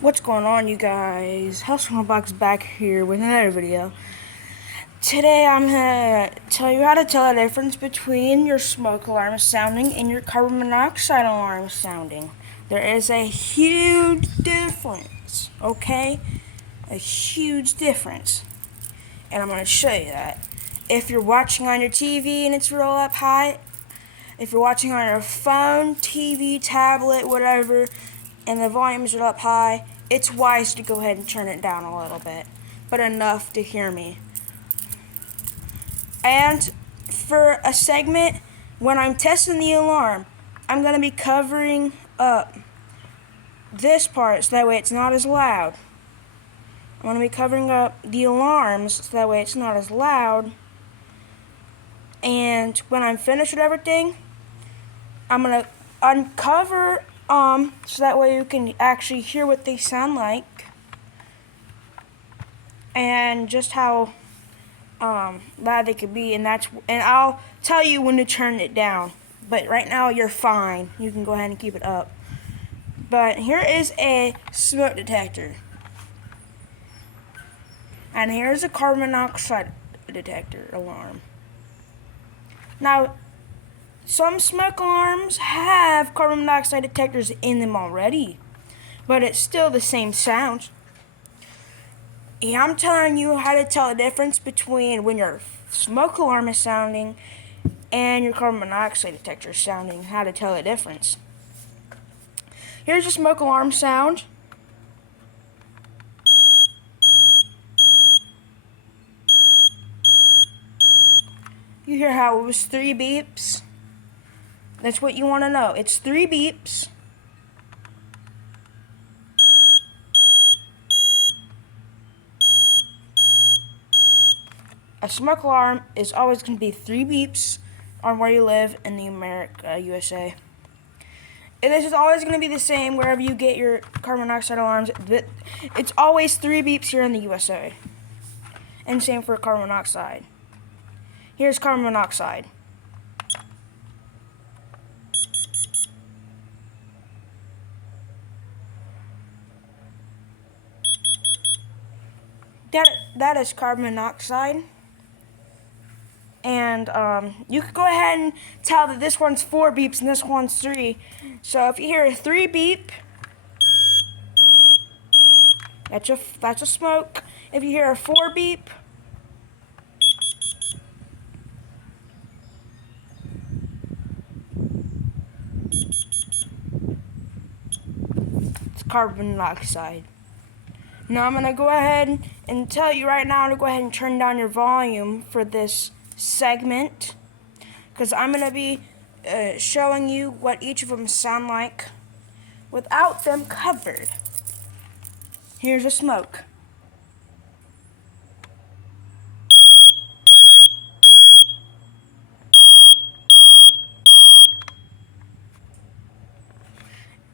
What's going on, you guys? House100 back here with another video. Today I'm gonna tell you how to tell the difference between your smoke alarm sounding and your carbon monoxide alarm sounding. There is a huge difference, okay? A huge difference. And I'm gonna show you that. If you're watching on your TV and it's real up high, if you're watching on your phone, TV, tablet, whatever, and the volumes are up high, it's wise to go ahead and turn it down a little bit, but enough to hear me. And for a segment, when I'm testing the alarm, I'm going to be covering up this part so that way it's not as loud. I'm going to be covering up the alarms so that way it's not as loud. And when I'm finished with everything, I'm going to uncover so that way you can actually hear what they sound like and just how loud they could be, and I'll tell you when to turn it down. But right now you're fine. You can go ahead and keep it up. But here is a smoke detector, and here's a carbon monoxide detector alarm. Now, some smoke alarms have carbon monoxide detectors in them already, but it's still the same sound. And I'm telling you how to tell the difference between when your smoke alarm is sounding and your carbon monoxide detector is sounding, how to tell the difference. Here's your smoke alarm sound. You hear how it was 3 beeps? That's what you want to know. It's 3 beeps. A smoke alarm is always going to be 3 beeps on where you live in the USA. And this is always going to be the same wherever you get your carbon monoxide alarms. It's always 3 beeps here in the USA. And same for carbon monoxide. Here's carbon monoxide. That is carbon monoxide. And you could go ahead and tell that this one's 4 beeps and this one's 3. So if you hear a 3 beep, that's a smoke. If you hear a 4 beep, it's carbon monoxide. Now I'm gonna go ahead and tell you right now to go ahead and turn down your volume for this segment, because I'm gonna be showing you what each of them sound like without them covered. Here's a smoke.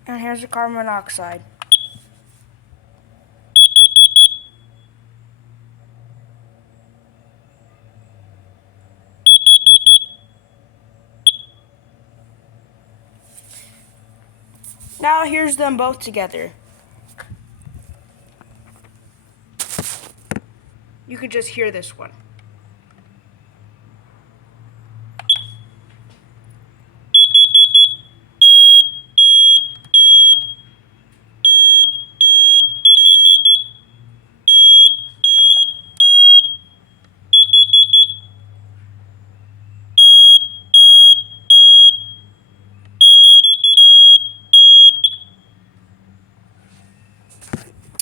And here's a carbon monoxide. Now here's them both together. You could just hear this one.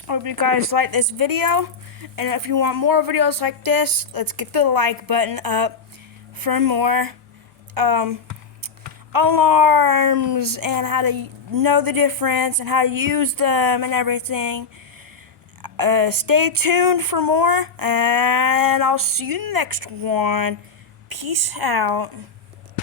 I hope you guys like this video, and if you want more videos like this, let's get the like button up for more alarms and how to know the difference and how to use them and everything. Stay tuned for more, and I'll see you in the next one. Peace out.